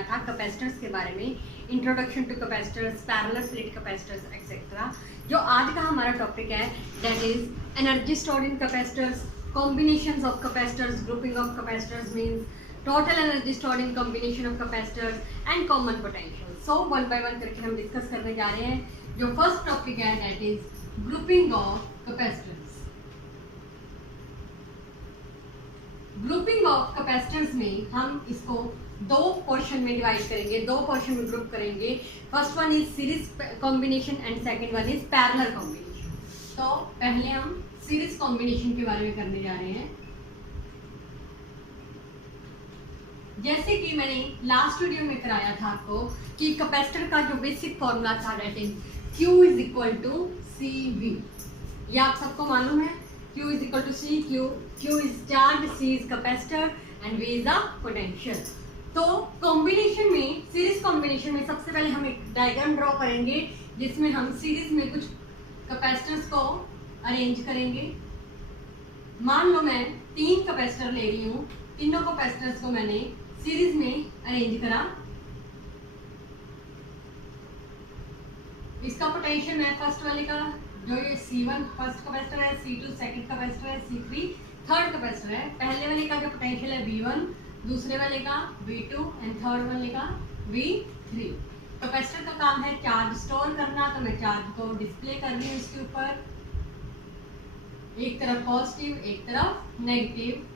किया था कैपेसिटर्स के बारे में, introduction two capacitors, parallel plate capacitors etcetera. जो आज का हमारा टॉपिक है that is energy stored in capacitors, combinations of capacitors, grouping of capacitors means total energy stored in combination of capacitors and common potential. So one by one करके हम discuss करने जा रहे हैं। जो फर्स्ट टॉपिक है that is grouping of capacitors. Grouping of capacitors में हम इसको दो पोर्शन में डिवाइड करेंगे, दो पोर्शन में ग्रुप करेंगे। First one is series combination and second one is parallel combination. तो पहले हम सीरीज कॉम्बिनेशन के बारे में करने जा रहे हैं। जैसे कि मैंने लास्ट वीडियो में कराया था आपको कि कैपेसिटर का जो बेसिक फॉर्मूला था that is Q is equal to CV। ये आप सबको मालूम है, Q is equal to C। Q is charge, C is capacitor and V is the potential. तो कॉम्बिनेशन में, सीरीज कॉम्बिनेशन में सबसे पहले हम एक डायग्राम ड्रॉ करेंगे जिसमें हम सीरीज में कुछ कैपेसिटर्स को अरेंज करेंगे। मान लो मैं 3 कैपेसिटर ले रही हूँ, तीनों कैपेसिटर्स को मैंने सीरीज में अरेंज करा। इसका पोटेंशियल मैं फर्स्ट वाले का जो ये C1 फर्स्ट कैपेसिटर है, C2 सेकंड कैपेसिटर है, C3 थर्ड कैपेसिटर है। पहले वाले का जो पोटेंशियल है V1, दूसरे वाले का V2 एंड थर्ड वाले का V3। कैपेसिटर का काम है चार्ज स्टोर करना, तो मैं चार्ज को डिस्प्ले कर रही हूँ इसके ऊपर, एक तरफ पॉजिटिव एक तरफ नेगेटिव।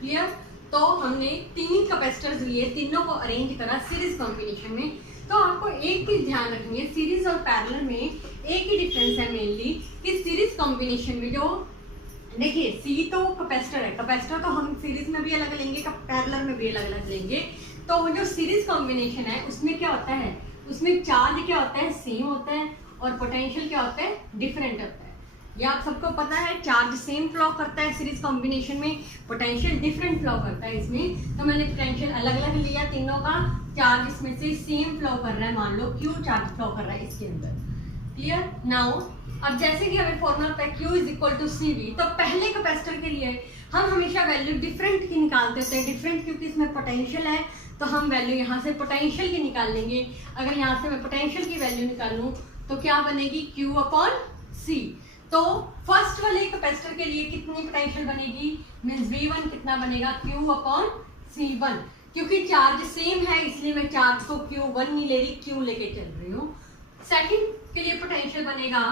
क्लियर? तो हमने 3 कैपेसिटर्स लिए, तीनों को अरेंज करा सीरीज कॉम्बिनेशन में। तो आपको एक चीज ध्यान रखनी है, सीरीज और पैरेलल में एक ही डिफरेंस है मेनली कि सीरीज कॉम्बिनेशन में जो देखिए C तो कैपेसिटर है, कैपेसिटर तो हम सीरीज में भी अलग लेंगे, पैरेलल में भी अलग अलग लेंगे। तो जो सीरीज कॉम्बिनेशन है उसमें क्या होता है, उसमें चार्ज क्या होता है, सेम होता है और पोटेंशियल क्या होता है, डिफरेंट होता है। ये आप सबको पता है, चार्ज सेम फ्लो करता है सीरीज कॉम्बिनेशन में, पोटेंशियल डिफरेंट फ्लो करता है इसमें। तो मैंने पोटेंशियल अलग अलग लिया तीनों का, चार्ज इसमें से सेम फ्लो कर रहा है, मान लो Q चार्ज फ्लो कर रहा है इसके अंदर। क्लियर? नाउ अब जैसे कि हमें फॉर्मूला पता है Q is equal to CV, तो पहले कैपेसिटर के लिए हम हमेशा वैल्यू डिफरेंट की निकालते होते हैं। डिफरेंट क्योंकि इसमें पोटेंशियल है तो हम वैल्यू यहाँ से पोटेंशियल की निकाल लेंगे। अगर यहाँ से मैं पोटेंशियल की वैल्यू निकालूँ तो क्या बनेगी, Q अपॉन C। तो फर्स्ट वाले कैपेसिटर के लिए कितनी पोटेंशियल बनेगी, मींस V1 कितना बनेगा, Q अपॉन C1। क्योंकि चार्ज सेम है इसलिए मैं चार्ज को Q1 नहीं ले रही, Q लेके चल रही हूँ। सेकंड के लिए पोटेंशियल बनेगा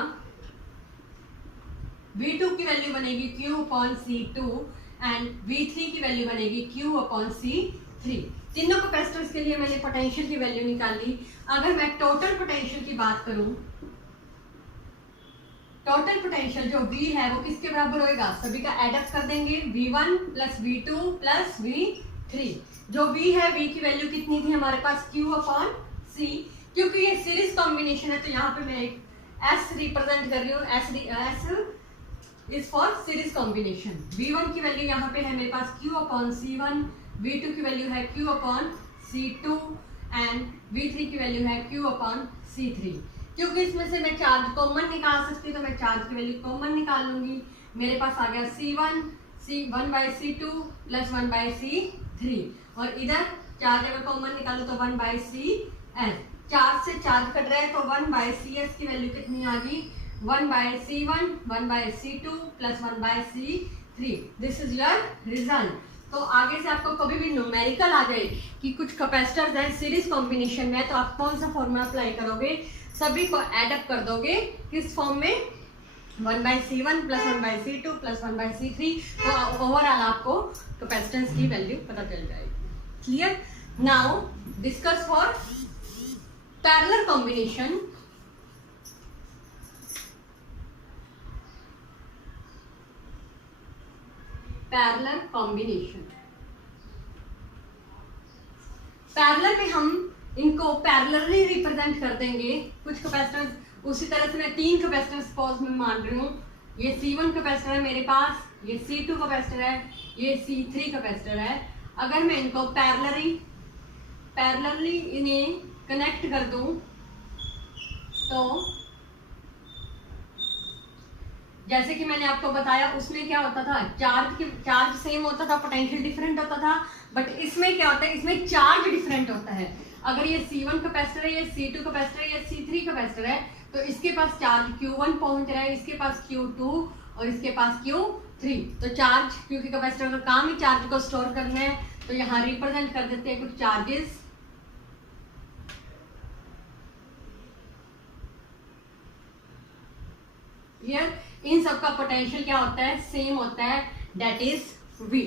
V2 की वैल्यू बनेगी Q upon C2 and V3 की वैल्यू बनेगी Q अपॉन C3। तीनों कैपेसिटर्स के लिए मैंने पोटेंशियल की वैल्यू निकाली। अगर मैं टोटल पोटेंशियल की बात करूं, टोटल पोटेंशियल जो V है वो किसके बराबर होएगा, सभी का एडअप कर देंगे, V1 plus V2 plus V3। जो V है, V की वैल्यू कितनी थी हमारे पास, Q अपॉन C। क्योंकि ये सीरीज कॉम्बिनेशन है तो यहाँ पे मैं एक S रिप्रेजेंट कर रही हूँ, S is for series combination. V1 की वैल्यू यहाँ पे है मेरे पास Q अपॉन C1, V2 की वैल्यू है Q upon C2 and V3 की वैल्यू है Q अपॉन C3। क्योंकि इसमें से मैं चार्ज कॉमन निकाल सकती हूँ तो मैं चार्ज की वैल्यू कॉमन निकाल लूंगी। मेरे पास आ गया C1 by C2 plus 1 by C3 और इधर चार्ज अगर कॉमन निकालो तो 1 बाई CS। चार्ज से चार्ज कट रहा है तो 1 बाई CS की वैल्यू कितनी आ गई, 1 by C1, 1 by C2 plus 1 by C3। This is your result. तो आगे से आपको कभी भी न्यूमेरिकल आ जाए कि कुछ कैपेसिटर्स हैं सीरीज कॉम्बिनेशन में, तो आप कौन सा फॉर्मूला अप्लाई करोगे, सभी को एडअप कर दोगे किस फॉर्म में, 1 by C1 plus 1 by C2 plus 1 by C3। तो ओवरऑल आपको कैपेसिटेंस की वैल्यू पता चल जाएगी। Clear? Now discuss for parallel combination. Parallel combination, parallel में हम इनको पैरेलली रिप्रेजेंट कर देंगे। कुछ कैपेसिटर्स उसी तरह से मैं 3 कैपेसिटर सपोज में मान रही हूँ, ये C1 कैपेसिटर है मेरे पास, ये C2 कैपेसिटर है, ये C3 कैपेसिटर है। अगर मैं इनको पैरेलली इन्हें कनेक्ट कर दूं तो जैसे कि मैंने आपको बताया उसमें क्या होता था, चार्ज सेम होता था, पोटेंशियल डिफरेंट होता था, बट इसमें क्या होता है, इसमें चार्ज डिफरेंट होता है। अगर ये C1 कैपेसिटर है, ये C2 कैपेसिटर है, ये C3 कैपेसिटर है, तो इसके पास चार्ज Q1 पहुंच रहा है, इसके पास Q2 और इसके पास Q3। तो चार्ज, क्योंकि कैपेसिटर का काम ही चार्ज को स्टोर करना है, तो यहाँ रिप्रेजेंट कर देते हैं कुछ चार्जेस। इन सबका पोटेंशियल क्या होता है, सेम होता है, दैट इज V।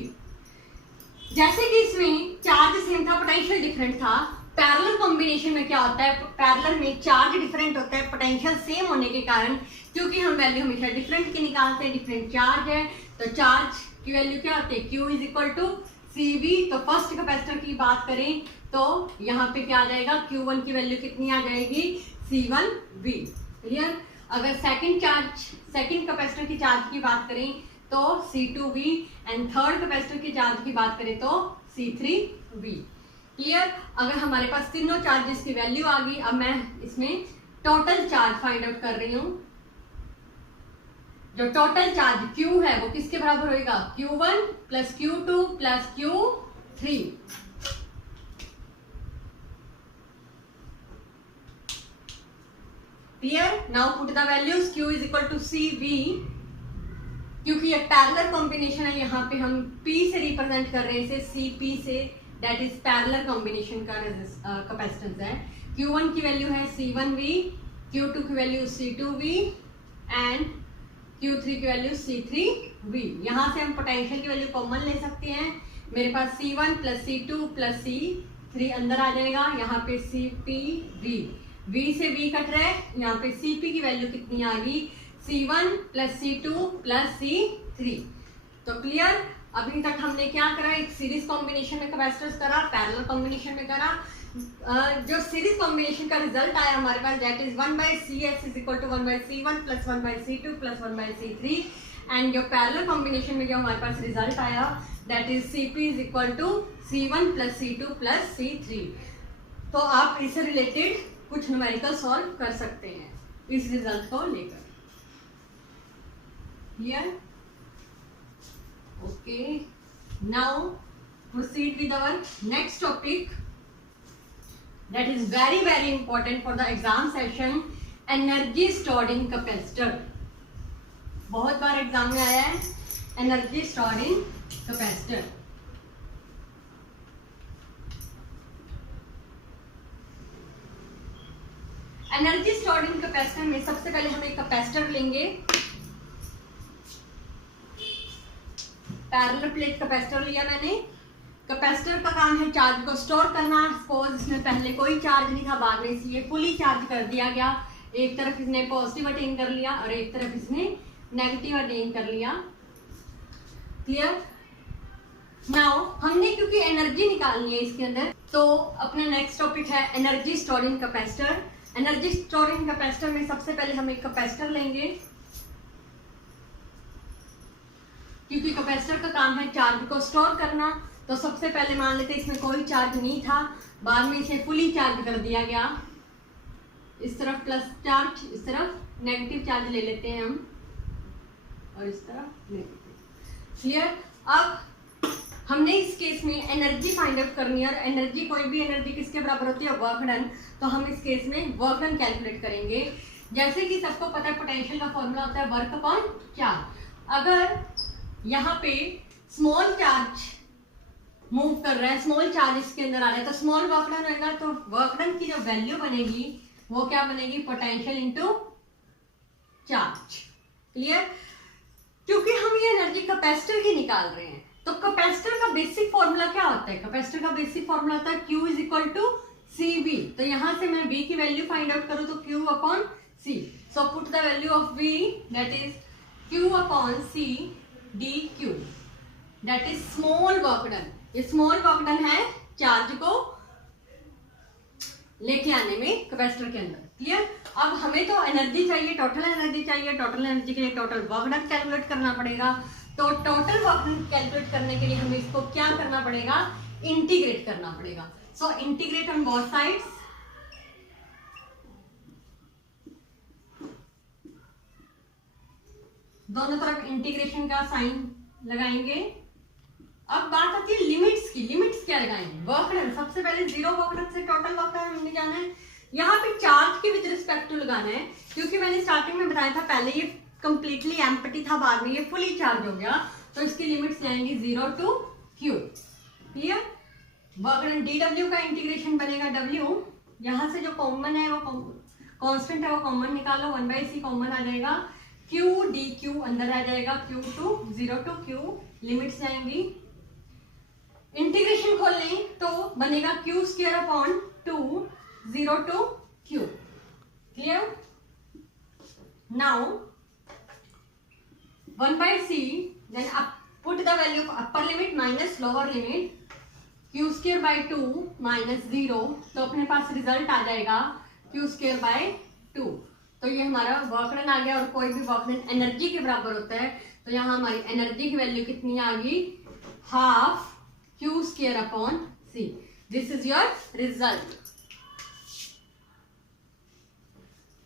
जैसे कि इसमें चार्ज सेम था, पोटेंशियल डिफरेंट था, पैरेलल कॉम्बिनेशन में क्या होता है, पैरेलल में चार्ज डिफरेंट होता है, पोटेंशियल सेम होने के कारण, क्योंकि हम वैल्यू हमेशा डिफरेंट की निकालते हैं, डिफरेंट चार्ज है, तो चार्ज की वैल्यू क्या होती है, Q is equal to CV। तो फर्स्ट कैपेसिटर की बात करें तो यहाँ पे क्या आ जाएगा, Q1 की वैल्यू कितनी आ जाएगी, C1V। क्लियर। अगर सेकंड कैपेसिटर की चार्ज की बात करें तो C2V, एंड थर्ड कैपेसिटर की चार्ज की बात करें तो C3V। क्लियर। अगर हमारे पास तीनों चार्जेस की वैल्यू आ गई, अब मैं इसमें टोटल चार्ज फाइंड आउट कर रही हूं। जो टोटल चार्ज Q है वो किसके बराबर होएगा, Q1 plus Q2 plus Q3। Clear. Now put the values, Q is equal to CV, क्योंकि ये पैरेलल कॉम्बिनेशन है, यहाँ पे हम P से रिप्रेजेंट कर रहे हैं इसे, CP से, दैट इज पैरेलल कॉम्बिनेशन का कैपेसिटेंस है। Q1 की वैल्यू है C1V, Q2 की वैल्यू C2V एंड Q3 की वैल्यू C3V। यहाँ से हम पोटेंशियल की वैल्यू कॉमन ले सकते हैं, मेरे पास C1 plus C2 plus C3 अंदर आ जाएगा, यहाँ पे CPV, V से V कट रहा है, यहाँ पे CP की वैल्यू कितनी आ गई, C1 plus C2 plus C3। तो क्लियर। अभी तक हमने क्या करा, एक सीरीज कॉम्बिनेशन में कैपेसिटर्स करा, पैरेलल कॉम्बिनेशन में करा। जो सीरीज कॉम्बिनेशन का रिजल्ट आया हमारे पास, that is 1/CS is equal to 1/C1 plus 1/C2 plus 1/C3, and जो पैरेलल कॉम्बिनेशन में जो हमारे पास रिजल्ट आया, that is CP is equal to C1 plus C2 plus C3। तो आप इससे रिलेटेड कुछ न्यूमेरिकल सॉल्व कर सकते हैं इस रिजल्ट को लेकर। Here, okay, now proceed with our next topic, that is very very important for the exam session, energy stored in capacitor। बहुत बार एग्जाम में आया है energy stored in capacitor। Energy stored in capacitor में सबसे पहले हम एक कैपेसिटर लेंगे, पैरेलल प्लेट कैपेसिटर लिया मैंने। कैपेसिटर का काम है चार्ज को स्टोर करना। सपोज इसमें पहले कोई चार्ज नहीं था, बाद में इसे फुली चार्ज कर दिया गया, एक तरफ इसने पॉजिटिव अटेन कर लिया और एक तरफ इसने नेगेटिव अटेन कर लिया। क्लियर। नाउ हमने क्योंकि एनर्जी निकालनी है इसके अंदर, तो अपना नेक्स्ट टॉपिक है एनर्जी स्टोर्ड इन कैपेसिटर। एनर्जी स्टोर्ड इन कैपेसिटर में सबसे पहले हम एक कैपेसिटर लेंगे, क्योंकि कैपेसिटर का काम है चार्ज को स्टोर करना। तो सबसे पहले मान लेते हैं इसमें कोई चार्ज नहीं था, बाद में इसे फुली चार्ज कर दिया गया, इस तरफ प्लस चार्ज, इस तरफ नेगेटिव चार्ज ले लेते हैं हम, और इस तरफ नेगेटिव। क्लियर। अब हमने इस केस में एनर्जी फाइंड आउट करनी है, और एनर्जी, कोई भी एनर्जी किसके बराबर होती है, वर्क डन। तो हम इस केस में वर्क डन कैलकुलेट करेंगे। जैसे कि सबको पता है पोटेंशियल का फॉर्मूला होता है वर्क अपॉन चार्ज। अगर यहाँ पे स्मॉल चार्ज मूव कर रहा है, स्मॉल चार्ज इसके अंदर आ रहा है, तो स्मॉल वर्क डन होगा, तो वर्क डन की जो वैल्यू बनेगी वो क्या बनेगी, पोटेंशियल इनटू चार्ज। क्लियर। क्योंकि हम ये एनर्जी कैपेसिटर की निकाल रहे हैं, तो कैपेसिटर का बेसिक फॉर्मूला क्या होता है, कैपेसिटर का बेसिक फॉर्मूला होता है Q is equal to CV। तो यहां से मैं V की वैल्यू फाइंड आउट करूं तो Q upon C। So put the value of V, that is Q upon C dQ, that is small work done. ये स्मॉल वर्क डन है charge को लेके आने में कैपेसिटर के अंदर। क्लियर। अब हमें तो एनर्जी चाहिए, टोटल एनर्जी चाहिए, टोटल एनर्जी के लिए टोटल वर्क डन कैलकुलेट करना पड़ेगा। तो टोटल वर्क डन कैलकुलेट करने के लिए हमें इसको क्या करना पड़ेगा, इंटीग्रेट करना पड़ेगा। सो इंटीग्रेट ऑन बोथ साइड्स। दोनों तरफ इंटीग्रेशन का साइन लगाएंगे। अब बात आती है लिमिट्स की। लिमिट्स क्या लगाएंगे? वर्क डन, सबसे पहले जीरो वर्क डन से टोटल वर्क डन हमने जाना है। यहाँ पे चार्ज के विद रिस्पेक्ट टू लगाना है, क्योंकि मैंने स्टार्टिंग में बताया था पहले ये कंप्लीटली एम्प्टी था, बाद में ये फुली चार्ज हो गया, तो इसकी लिमिट्स जाएंगी 0 to Q। Clear? Work done dW का इंटीग्रेशन बनेगा W, यहाँ से जो कॉमन है वो कांस्टेंट है वो कॉमन निकालो, 1/c कॉमन आ जाएगा, Q dQ अंदर आ जाएगा, Q to 0 to Q, limits जाएंगी। इंटीग्रेशन खोल लें तो बनेगा Q square upon 2 0 to Q। Clear? Now 1/c, then put the value of upper limit minus lower limit, Q square by 2 minus 0, तो अपने पास रिजल्ट आ जाएगा Q स्क्वायर बाई 2। तो ये हमारा वर्क डन आ गया, और कोई भी वर्क डन एनर्जी के बराबर होता है, तो यहाँ हमारी एनर्जी की वैल्यू कितनी आ गई? Half Q square upon C। This is your result.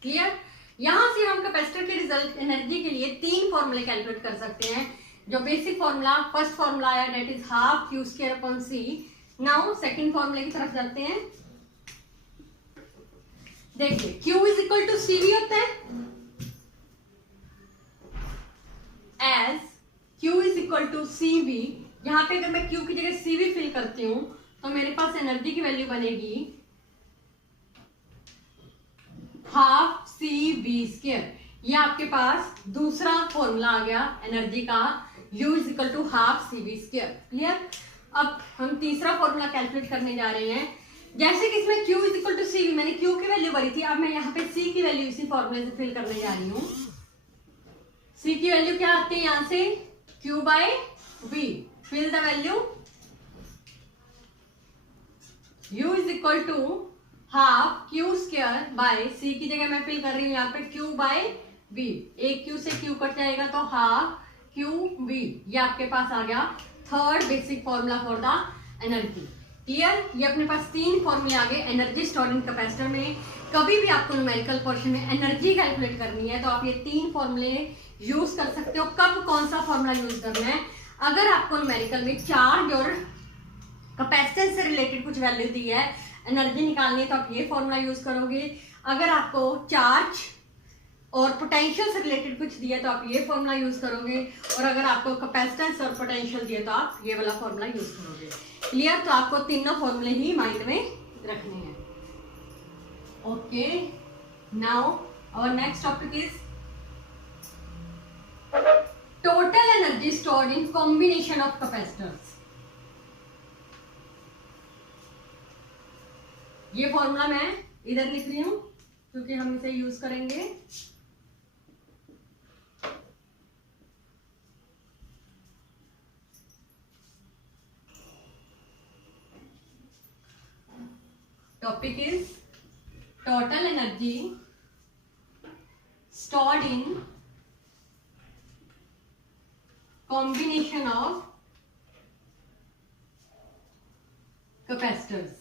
Clear? यहां से हम कैपेसिटर के रिजल्ट एनर्जी के लिए 3 फॉर्मूले कैलकुलेट कर सकते हैं। जो बेसिक फॉर्मूला, फर्स्ट फॉर्मूला आया that is half Q square upon C। Now second फॉर्मूले की तरफ जाते हैं। देखिए Q is equal to CV होता है, as Q is equal to CV। यहाँ पे अगर मैं Q की जगह CV फिल करती हूँ तो मेरे पास एनर्जी की वैल्यू बनेगी हाफ CV स्क्वायर। ये आपके पास दूसरा फॉर्मूला आ गया एनर्जी का, U is equal to half CV square. Clear? अब हम तीसरा फॉर्मूला कैलकुलेट करने जा रहे हैं। जैसे कि इसमें Q is equal to CV, मैंने Q की वैल्यू भरी थी, अब मैं यहाँ पे C की वैल्यू इसी फॉर्मूले से फिल करने जा रही हूँ। C की वैल्यू क्या आती है यहाँ से? Q by V। Fill the value, U is equal to half Q square by C की जगह मैं फिल कर रही हूँ यहाँ पे Q बाय V। एक Q से Q कट जाएगा तो हाफ Q V। ये आपके पास आ गया third basic formula for the energy. Clear? ये अपने पास 3 फॉर्मूले आ गए एनर्जी स्टोर्ड इन कैपेसिटर में। कभी भी आपको न्यूमेरिकल पोर्शन में एनर्जी कैलकुलेट करनी है तो आप ये 3 फॉर्मूले यूज कर सकते हो। कब कौन सा फॉर्मूला यूज करना है? अगर आपको न्यूमेरिकल में चार्ज और कैपेसिटेंस से रिलेटेड कुछ वैल्यू दी है, एनर्जी निकालनी है, तो आप ये फॉर्मूला यूज करोगे। अगर आपको चार्ज और पोटेंशियल से रिलेटेड कुछ दिया तो आप ये फॉर्मूला यूज करोगे, और अगर आपको कैपेसिटेंस और पोटेंशियल दिया तो आप ये वाला फॉर्मूला यूज करोगे। क्लियर? तो आपको तीनों फॉर्मूले ही माइंड में रखने हैं। Okay, now our next topic is total energy stored in combination of capacitors. ये फॉर्मूला मैं इधर लिख रही हूं क्योंकि हम इसे यूज करेंगे। Topic is total energy stored in combination of capacitors.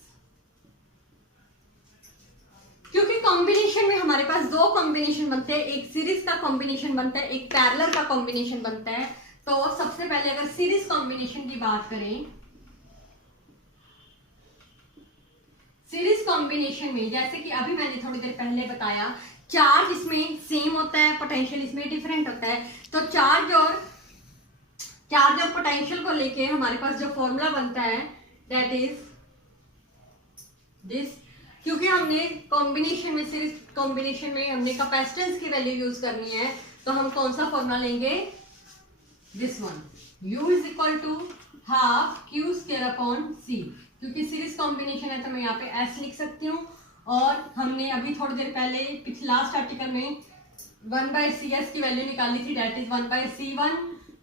क्योंकि कॉम्बिनेशन में हमारे पास 2 कॉम्बिनेशन बनते हैं, एक सीरीज का कॉम्बिनेशन बनता है, एक पैरेलल का कॉम्बिनेशन बनता है। तो सबसे पहले अगर सीरीज कॉम्बिनेशन की बात करें, सीरीज कॉम्बिनेशन में जैसे कि अभी मैंने थोड़ी देर पहले बताया, चार्ज इसमें सेम होता है, पोटेंशियल इसमें डिफरेंट होता है। तो चार्ज और पोटेंशियल को लेके हमारे पास जो फॉर्मूला बनता है दैट इज दिस। क्योंकि हमने कॉम्बिनेशन में, सीरीज कॉम्बिनेशन में हमने कैपेसिटेंस की वैल्यू यूज करनी है, तो हम कौन सा फॉर्मूला लेंगे? This one, U is equal to half Q square upon C। क्योंकि सीरीज कॉम्बिनेशन है तो मैं यहाँ पे S लिख सकती हूँ, और हमने अभी थोड़ी देर पहले पिछले लास्ट आर्टिकल में 1/CS की वैल्यू निकाली थी, that is 1/C1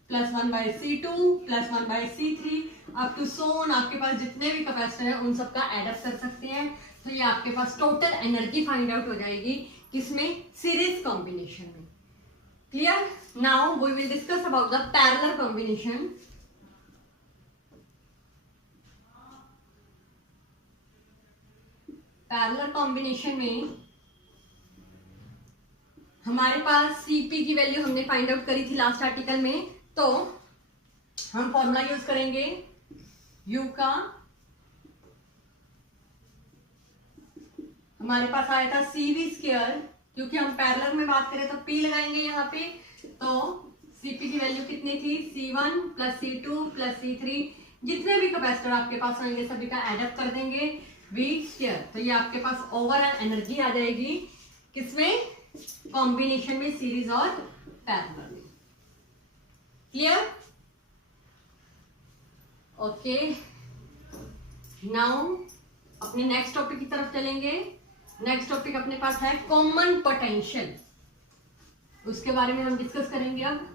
plus 1/C2 plus 1/C3 up to so on. आपके पास जितने भी कैपेसिटर हैं उन सबका एडअप कर सकते हैं। तो ये आपके पास टोटल एनर्जी फाइंड आउट हो जाएगी किसमें? सीरीज कॉम्बिनेशन में। Clear? Now we will discuss about the parallel combination. Parallel combination में हमारे पास Cp की वैल्यू हमने फाइंड आउट करी थी लास्ट आर्टिकल में, तो हम फॉर्मूला यूज करेंगे U का। हमारे पास आया था CV², क्योंकि हम पैरेलल में बात करें तो P लगाएंगे यहाँ पे। तो Cp की वैल्यू कितनी थी, C1 plus C2 plus C3, जितने भी कैपेसिटर आपके पास होंगे सभी का एडअप कर देंगे V²। तो ये आपके पास ओवरऑल एनर्जी आ जाएगी किसमें, कॉम्बिनेशन में, सीरीज और पैरेलल में। क्लियर? ओके, नाउ अपने नेक्स्ट टॉपिक की तरफ चलेंगे। नेक्स्ट टॉपिक अपने पास है कॉमन पोटेंशियल, उसके बारे में हम डिस्कस करेंगे अब।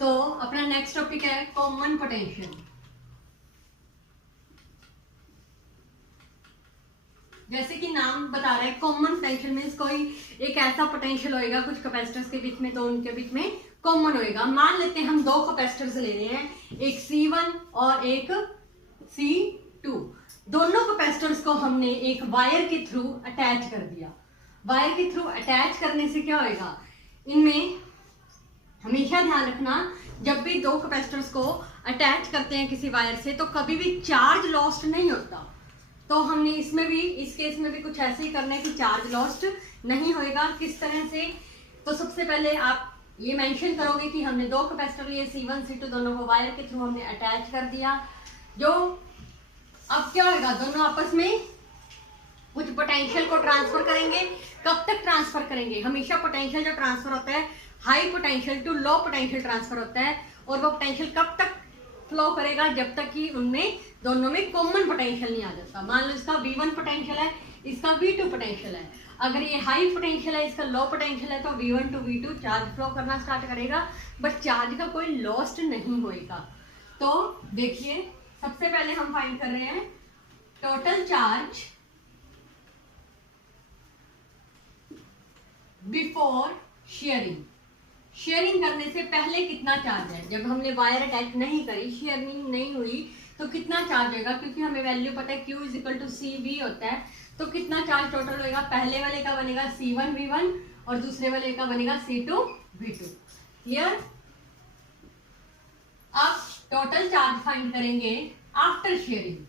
तो अपना नेक्स्ट टॉपिक है कॉमन पोटेंशियल। जैसे कि नाम बता रहा है, कॉमन पोटेंशियल मीन्स कोई एक ऐसा पोटेंशियल होएगा कुछ कैपेसिटर्स के बीच में, तो उनके बीच में कॉमन होएगा। मान लेते हैं हम दो कैपेसिटर्स ले रहे हैं, एक C1 और एक C2। दोनों कैपेसिटर्स को हमने एक वायर के थ्रू अटैच कर दिया। वायर के थ्रू अटैच करने से क्या होएगा, इनमें हमेशा ध्यान रखना, जब भी दो कैपेसिटर्स को अटैच करते हैं किसी वायर से, तो कभी भी चार्ज लॉस्ट नहीं होता। तो हमने इसमें भी, इस केस में भी कुछ ऐसे ही करना है कि चार्ज लॉस्ट नहीं होएगा। किस तरह से, तो सबसे पहले आप ये मेंशन करोगे कि हमने दो कैपेसिटर लिए, C1 C2, दोनों को वायर के थ्रू हमने अटैच कर दिया। जो अब क्या होगा, दोनों आपस में कुछ पोटेंशियल को ट्रांसफर करेंगे। कब तक ट्रांसफर करेंगे, हमेशा पोटेंशियल जो ट्रांसफर होता है high potential to low potential transfer होता है, और वो पोटेंशियल कब तक फ्लो करेगा, जब तक कि उनमें दोनों में कॉमन पोटेंशियल नहीं आ जाता। मान लो इसका V1 पोटेंशियल है, इसका V2 पोटेंशियल है। अगर ये हाई पोटेंशियल है, इसका लो पोटेंशियल है, तो V1 to V2 charge flow करना स्टार्ट करेगा, बट चार्ज का कोई लॉस्ट नहीं होएगा। तो देखिए, सबसे पहले हम फाइंड कर रहे हैं total charge before sharing. Sharing करने से पहले कितना चार्ज है, जब हमने वायर अटैच नहीं करी, शेयरिंग नहीं हुई, तो कितना चार्ज होगा, क्योंकि हमें वैल्यू पता है Q इज टू CV होता है। तो कितना चार्ज टोटल होगा, पहले वाले का बनेगा C1 V1 और दूसरे वाले का बनेगा C2 V2। क्लियर? अब टोटल चार्ज फाइंड करेंगे आफ्टर शेयरिंग।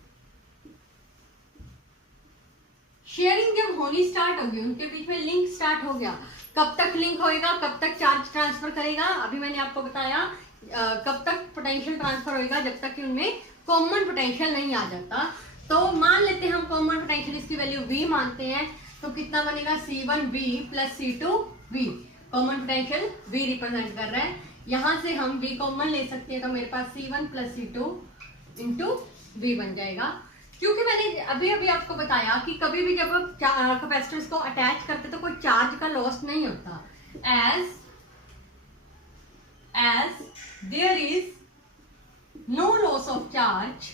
शेयरिंग जब होनी स्टार्ट होगी, उनके बीच में लिंक स्टार्ट हो गया, कब तक लिंक होएगा, कब तक चार्ज ट्रांसफर करेगा, अभी मैंने आपको बताया। कब तक पोटेंशियल ट्रांसफर होएगा, जब तक कि उनमें कॉमन पोटेंशियल नहीं आ जाता। तो मान लेते हैं हम कॉमन पोटेंशियल, इसकी वैल्यू V मानते हैं, तो कितना बनेगा, C1 V plus C2 V। Common potential V represent कर रहा है, यहां से हम V कॉमन ले सकते हैं, तो मेरे पास C1 plus C2 into V बन जाएगा। क्योंकि मैंने अभी अभी आपको बताया कि कभी भी जब आप कैपेसिटर्स को अटैच करते तो कोई चार्ज का लॉस नहीं होता। As there is no loss of charge,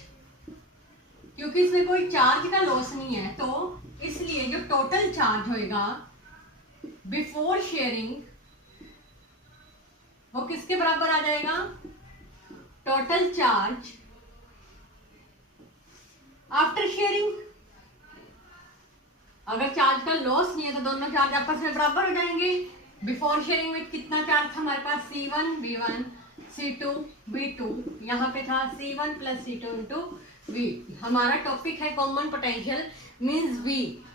क्योंकि इसमें कोई चार्ज का लॉस नहीं है, तो इसलिए जो टोटल चार्ज होएगा बिफोर शेयरिंग वो किसके बराबर आ जाएगा, टोटल चार्ज आफ्टर शेयरिंग। अगर चार्ज का लॉस नहीं है तो दोनों चार्ज आपस में बराबर हो जाएंगे। बिफोर शेयरिंग में कितना चार्ज था हमारे पास, C1 V1 C2 V2, यहाँ पे था C1 plus C2 into V। हमारा टॉपिक है कॉमन पोटेंशियल मींस V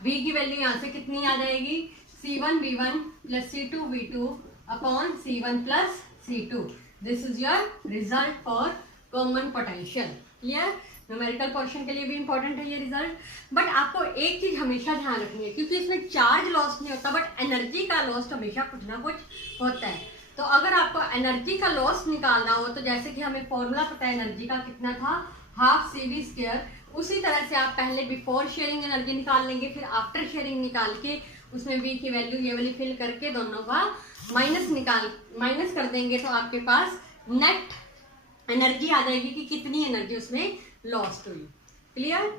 की वैल्यू यहाँ से कितनी आ जाएगी, C1 V1 plus C2 V2 upon C1 plus C2। This is your result for common potential. Clear? Numerical portion के लिए भी इंपॉर्टेंट है ये रिजल्ट। बट आपको एक चीज हमेशा ध्यान रखनी है, क्योंकि इसमें चार्ज लॉस नहीं होता, बट एनर्जी का लॉस हमेशा कुछ ना कुछ होता है। तो अगर आपको एनर्जी का लॉस निकालना हो, तो जैसे कि हमें फॉर्मूला पता है एनर्जी का कितना था, हाफ CV², उसी तरह से आप पहले बिफोर शेयरिंग एनर्जी निकाल लेंगे, फिर आफ्टर शेयरिंग निकाल के उसमें V की वैल्यू ये वाली फिल करके दोनों का माइनस कर देंगे, तो आपके पास नेट एनर्जी आ जाएगी कि कितनी एनर्जी उसमें लॉस्ट हुई। क्लियर?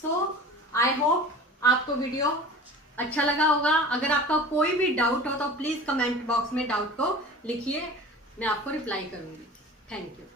सो आई होप आपको वीडियो अच्छा लगा होगा। अगर आपका कोई भी डाउट हो तो प्लीज कमेंट बॉक्स में डाउट को लिखिए, मैं आपको रिप्लाई करूंगी। Thank you.